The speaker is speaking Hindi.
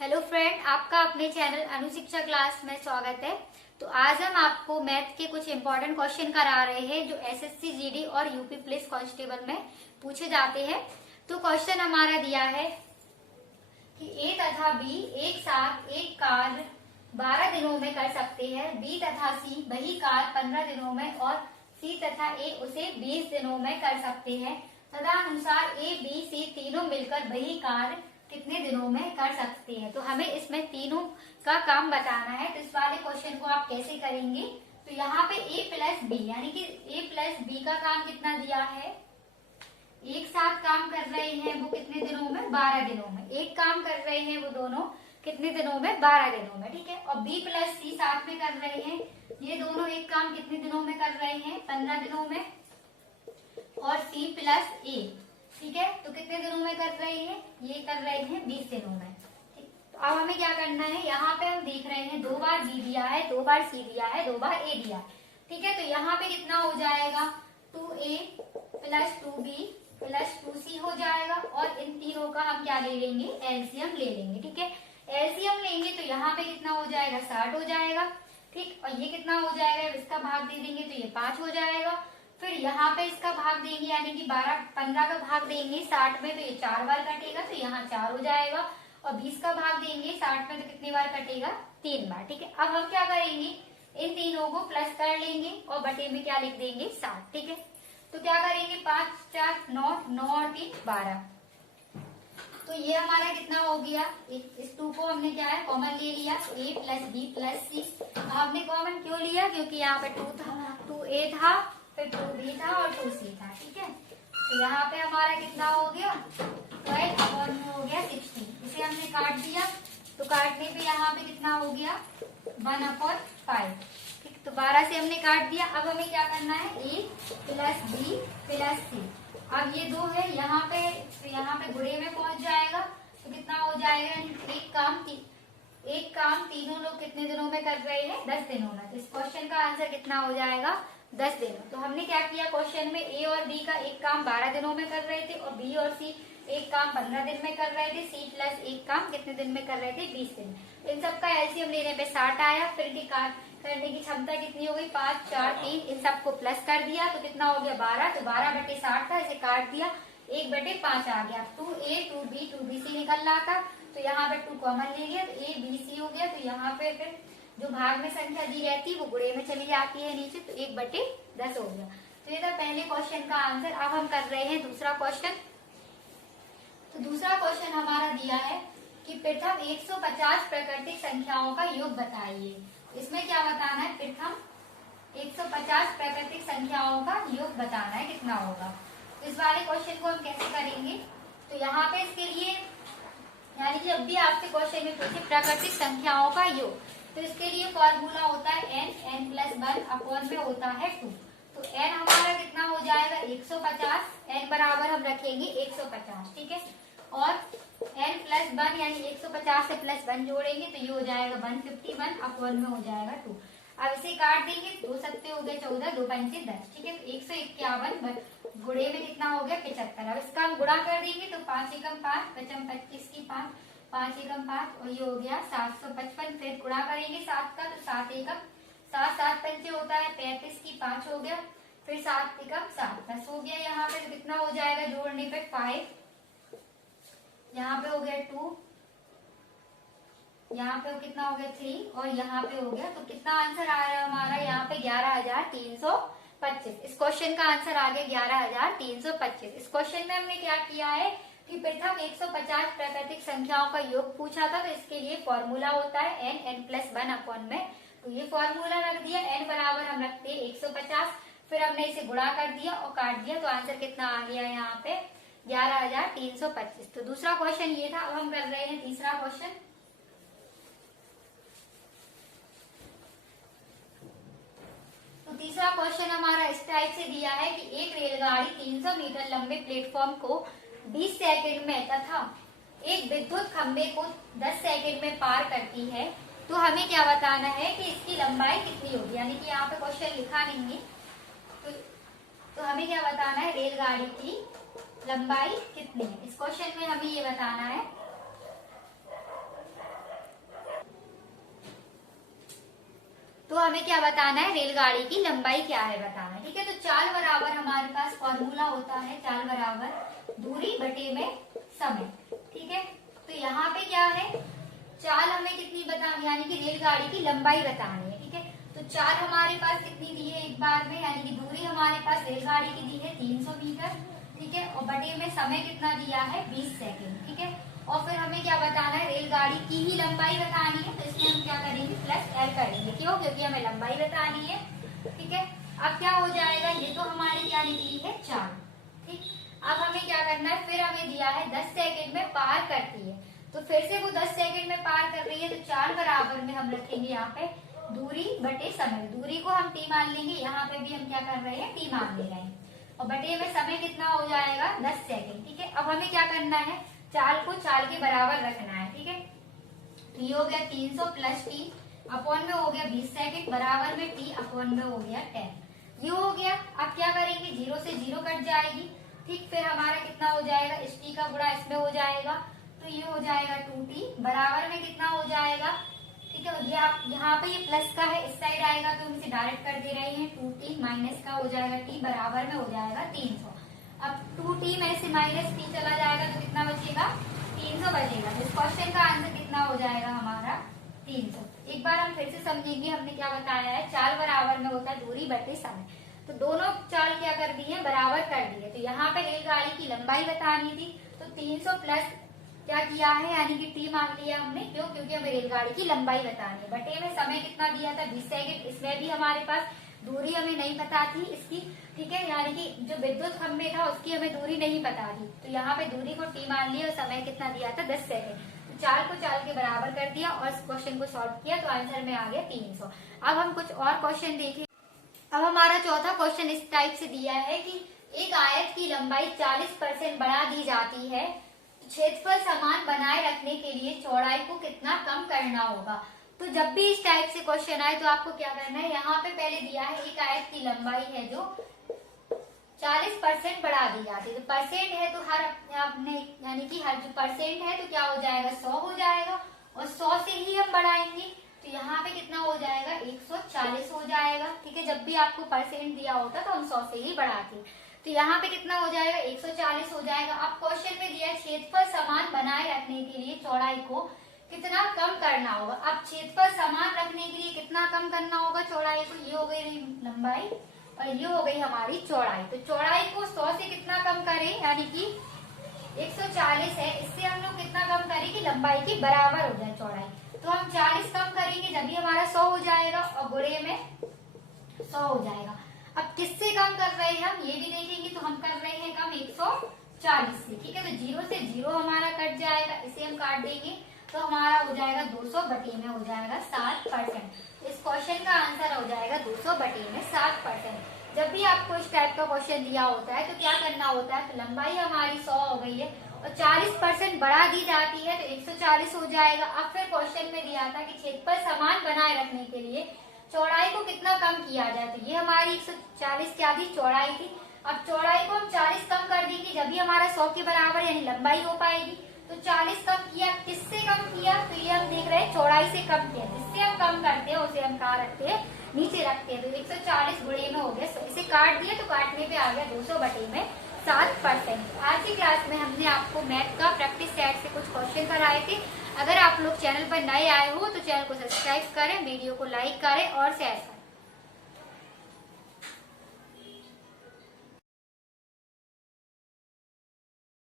हेलो फ्रेंड, आपका अपने चैनल अनुशिक्षा क्लास में स्वागत है। तो आज हम आपको मैथ के कुछ इंपॉर्टेंट क्वेश्चन करा रहे हैं जो एसएससी जीडी और यूपी पुलिस कांस्टेबल में पूछे जाते हैं। तो क्वेश्चन हमारा दिया है कि ए तथा बी एक साथ एक कार्य 12 दिनों में कर सकते हैं, बी तथा सी वही कार्य 15 दिनों में और सी तथा ए उसे 20 दिनों में कर सकते हैं। तदनुसार ए बी सी तीनों मिलकर वही कार्य कितने दिनों में कर सकते हैं। तो हमें इसमें तीनों का काम बताना है। तो इस वाले क्वेश्चन को आप कैसे करेंगे, तो यहाँ पे a प्लस बी यानी कि a प्लस बी का काम कितना दिया है, एक साथ काम कर रहे हैं वो कितने दिनों में, 12 दिनों में। एक काम कर रहे हैं वो दोनों कितने दिनों में, 12 दिनों में। ठीक है। और b प्लस सी साथ में कर रहे हैं, ये दोनों एक काम कितने दिनों में कर रहे हैं, 15 दिनों में। और c प्लस ए, ठीक है, तो कितने दिनों में कर रहे हैं, ये कर रहे हैं 20 दिनों में। ठीक। तो अब हमें क्या करना है, यहाँ पे हम देख रहे हैं 2 बार बी दिया है, 2 बार सी दिया है, 2 बार ए दिया है। ठीक है। तो यहाँ पे कितना हो जाएगा, 2a plus 2b plus 2c हो जाएगा। और इन तीनों का हम क्या ले लेंगे, एलसीएम ले लेंगे। ठीक है। एलसीएम लेंगे तो यहाँ पे कितना हो जाएगा, 60 हो जाएगा। ठीक। और ये कितना हो जाएगा, इसका भाग दे देंगे तो ये 5 हो जाएगा। फिर यहाँ पे इसका भाग देंगे यानी कि 15 का भाग देंगे 60 में, तो ये 4 बार कटेगा तो यहाँ 4 हो जाएगा। और 20 का भाग देंगे 60 में तो कितनी बार कटेगा, 3 बार। ठीक है। अब हम क्या करेंगे, इन तीनों को प्लस कर लेंगे और बटे में क्या लिख देंगे, 60। ठीक है। तो क्या करेंगे, 5 4 9, 9 और 3 12। तो ये हमारा कितना हो गया, इस 2 को हमने क्या है कॉमन ले लिया, a प्लस बी प्लस सी। हमने कॉमन क्यों लिया, क्योंकि यहाँ पे 2 था, 2a था, फिर 2b था और 2c था। ठीक है। तो यहाँ पे हमारा कितना हो गया, 12 अपॉन में हो गया 60। इसे हमने काट दिया तो काटने पे यहाँ पे कितना हो गया, 1/5। ठीक। तो 12 से हमने काट दिया। अब हमें क्या करना है, a प्लस बी प्लस सी। अब ये 2 है यहाँ पे, तो यहाँ पे गुणे में पहुंच जाएगा तो कितना हो जाएगा, एक काम तीनों लोग कितने दिनों में कर रहे हैं, 10 दिनों में। इस क्वेश्चन का आंसर कितना हो जाएगा, 10 दिन। तो हमने क्या किया, क्वेश्चन में ए और बी का एक काम 12 दिनों में कर रहे थे और बी और सी एक काम 15 दिन में कर रहे थे, सी प्लस एक काम कितने दिन में कर रहे थे, 20 दिन। इन सबका एलसीएम लेने पे 60 आया। फिर इनकी करने की क्षमता कितनी हो गई, 5 4 3। इन सबको प्लस कर दिया तो कितना हो गया, 12। तो 12/60 था, इसे काट दिया, 1/5 आ गया। 2a 2b 2bc निकल रहा था तो यहाँ पे 2 कॉमन ले लिया तो a b c हो गया। तो यहाँ पे फिर जो भाग में संख्या दी रहती है वो गुणे में चली जाती है नीचे, तो 1/10 हो गया। तो ये था पहले क्वेश्चन का आंसर। अब हम कर रहे हैं दूसरा क्वेश्चन। तो दूसरा क्वेश्चन हमारा दिया है कि प्रथम 150 प्राकृतिक संख्याओं का योग बताइए। इसमें क्या बताना है, प्रथम 150 प्राकृतिक संख्याओं का योग बताना है, कितना होगा। तो इस वाले क्वेश्चन को हम कैसे करेंगे, तो यहाँ पे इसके लिए यानी कि जब भी आपसे क्वेश्चन में पूछे प्राकृतिक संख्याओं का योग, तो इसके लिए फॉर्मूला होता है n प्लस 1 अपॉन में होता है 2। तो n हमारा कितना हो जाएगा, 150। n बराबर हम रखेंगे 150। ठीक है। और n प्लस 1 यानी 150 से प्लस 1 जोड़ेंगे तो ये हो जाएगा 151 अपॉन में हो जाएगा 2। अब इसे काट देंगे, 2 सत्ते हो गए 14, 2 पंचे 10। ठीक है। तो 151 गुणे में कितना हो गया, 75। अब इसका हम गुणा कर देंगे तो 5 एकम 5, 25 25 की 5, 5 एकम 5 और ये हो गया 755। फिर गुणा करेंगे 7 का तो 7 एकम 7, 7 पंचे होता है 35 की 5 हो गया। फिर 7 एकम 7 10 हो गया। यहाँ पे तो कितना हो जाएगा, जोड़ने पे 5, यहाँ पे हो गया 2, यहाँ पे कितना हो गया 3 और यहाँ पे हो गया। तो कितना आंसर आ रहा है हमारा, यहाँ पे 11,325। इस क्वेश्चन का आंसर आ गया 11,325। इस क्वेश्चन में हमने क्या किया है कि प्रथम 150 प्राकृतिक संख्याओं का योग पूछा था, तो इसके लिए फॉर्मूला होता है n प्लस 1 अपॉन में। तो ये फॉर्मूला रख दिया, n बराबर हम रखते हैं 150। फिर हमने इसे गुणा कर दिया और काट दिया, तो आंसर कितना आ गया यहाँ पे 11,325। तो दूसरा क्वेश्चन ये था। अब हम कर रहे हैं तीसरा क्वेश्चन। तो तीसरा क्वेश्चन हमारा इस टाइप से दिया है कि एक रेलगाड़ी 300 मीटर लंबे प्लेटफॉर्म को 20 सेकंड में तथा एक विद्युत खंबे को 10 सेकंड में पार करती है, तो हमें क्या बताना है कि इसकी लंबाई कितनी होगी। यानी कि यहाँ पे क्वेश्चन लिखा नहीं है, तो हमें क्या बताना है, रेलगाड़ी की लंबाई कितनी है। इस क्वेश्चन में हमें ये बताना है तो हमें क्या बताना है, रेलगाड़ी की लंबाई क्या है बताना है। ठीक है, तो चाल बराबर हमारे पास फॉर्मूला होता है, चाल बराबर दूरी बटे में समय। ठीक है, तो यहाँ पे क्या है, चाल हमें कितनी बतानी, यानी कि रेलगाड़ी की लंबाई बतानी है। ठीक है, तो चाल हमारे पास कितनी दी है एक बार में, यानी कि दूरी हमारे पास रेलगाड़ी की दी है 300 मीटर। ठीक है, और बटे में समय कितना दिया है 20 सेकेंड। ठीक है, और फिर हमें क्या बताना है, रेलगाड़ी की ही लंबाई बतानी है, तो इसमें हम क्या करेंगे, प्लस एल करेंगे। क्यों, क्योंकि हमें लंबाई बतानी है। ठीक है, अब क्या हो जाएगा, ये तो हमारी क्या निकली है चाल। ठीक, अब हमें क्या करना है, फिर हमें दिया है 10 सेकेंड में पार करती है, तो फिर से वो 10 सेकेंड में पार कर रही है, तो चाल बराबर में हम रखेंगे यहाँ पे दूरी बटे समय। दूरी को हम टी मान लेंगे, यहाँ पे भी हम क्या कर रहे हैं, टी मान ले रहे हैं, और बटे में समय कितना हो जाएगा 10 सेकेंड। ठीक है, अब हमें क्या करना है, चाल को चाल के बराबर रखना है। ठीक है, तो ये हो गया 300 प्लस टी अपॉन में हो गया 20 सेकेंड बराबर में टी अपॉन में हो गया 10। ये हो गया। अब क्या करेंगे, 0 से 0 कट जाएगी। ठीक, फिर हमारा कितना हो जाएगा, इस टी का गुणा इसमें हो जाएगा, तो ये हो जाएगा 2t बराबर में कितना हो जाएगा। ठीक है, यहाँ पे ये प्लस का है, इस साइड आएगा तो हम इसे डायरेक्ट कर दे रहे हैं, 2t माइनस का हो जाएगा t बराबर में हो जाएगा 300। अब 2t में से माइनस t चला जाएगा तो कितना बचेगा, 300 बचेगा। तो इस क्वेश्चन का आंसर कितना हो जाएगा हमारा 300। एक बार हम फिर से समझेंगे, हमने क्या बताया है, चाल बराबर में होता है दूरी बटे समय। तो दोनों चाल क्या कर दी है, बराबर कर दी है। तो यहाँ पे रेलगाड़ी की लंबाई बतानी थी, तो 300 प्लस क्या किया है, यानी कि टी मान लिया हमने। क्यों, क्योंकि हमें रेलगाड़ी की लंबाई बतानी है। बटे में समय कितना दिया था 20 सेकेंड, इसमें भी हमारे पास दूरी हमें नहीं पता थी इसकी। ठीक है, यानी कि जो विद्युत खंभे था उसकी हमें दूरी नहीं पता थी, तो यहाँ पे दूरी को टी मान लिया और समय कितना दिया था 10 सेकेंड। तो चाल को चाल के बराबर कर दिया और इस क्वेश्चन को सॉल्व किया, तो आंसर में आ गया 300। अब हम कुछ और क्वेश्चन देखें। अब हमारा चौथा क्वेश्चन इस टाइप से दिया है कि एक आयत की लंबाई 40% बढ़ा दी जाती है, क्षेत्रफल समान बनाए रखने के लिए चौड़ाई को कितना कम करना होगा। तो जब भी इस टाइप से क्वेश्चन आए तो आपको क्या करना है, यहाँ पे पहले दिया है एक आयत की लंबाई है जो 40% बढ़ा दी जाती है। तो परसेंट है तो हर आपने, यानी कि हर जो परसेंट है तो क्या हो जाएगा 100 हो जाएगा, और 100 से ही हम बढ़ाएंगे, तो यहाँ पे कितना हो जाएगा 140 हो जाएगा। ठीक है, जब भी आपको परसेंट दिया होता तो हम 100 से ही बढ़ाते हैं, तो यहाँ पे कितना हो जाएगा 140 हो जाएगा। अब क्वेश्चन में दिया है क्षेत्रफल समान बनाए रखने के लिए चौड़ाई को कितना कम करना होगा। अब क्षेत्रफल समान रखने के लिए कितना कम करना होगा चौड़ाई को, ये हो गई लंबाई और ये हो गई हमारी चौड़ाई। तो चौड़ाई को 100 से कितना कम करें, यानी कि 140 है, इससे हम लोग कितना कम करें कि लंबाई की बराबर हो जाए चौड़ाई। तो हम 40 कम करेंगे जब भी हमारा 100 हो जाएगा, और गुणे में 100 हो जाएगा। अब किससे कम कर रहे हैं हम ये भी देखेंगे, तो हम कर रहे हैं कम 140 से। ठीक है, तो 0 से 0 हमारा कट जाएगा, इसे हम काट देंगे तो हमारा हो जाएगा 200 बटे में हो जाएगा 7%। इस क्वेश्चन का आंसर हो जाएगा 200 बटे में 7%। जब भी आपको इस टाइप का क्वेश्चन दिया होता है तो क्या करना होता है, तो लंबाई हमारी 100 हो गई है और 40% बढ़ा दी जाती है तो 140 हो जाएगा। अब फिर क्वेश्चन में दिया था कि क्षेत्रफल समान बनाए रखने के लिए चौड़ाई को कितना कम किया जाए, तो ये हमारी 140 क्या थी, चौड़ाई थी। अब चौड़ाई को हम 40 कम कर देंगे जब भी हमारा 100 के बराबर यानी लंबाई हो पाएगी। तो 40 कम किया, किससे कम किया, तो ये हम देख रहे हैं चौड़ाई से कम किया। जिससे हम कम करते हैं उसे हम कहाँ रखते हैं, नीचे रखते हैं। तो 140 गुणे में हो गया, इसे काट दिया तो काटने पे आ गया 200 बटे में 7%। आज की क्लास में हमने आपको मैथ का प्रैक्टिस सेट से कुछ क्वेश्चन कराए थे। अगर आप लोग चैनल पर नए आए हो तो चैनल को सब्सक्राइब करें, वीडियो को लाइक करें और शेयर करें।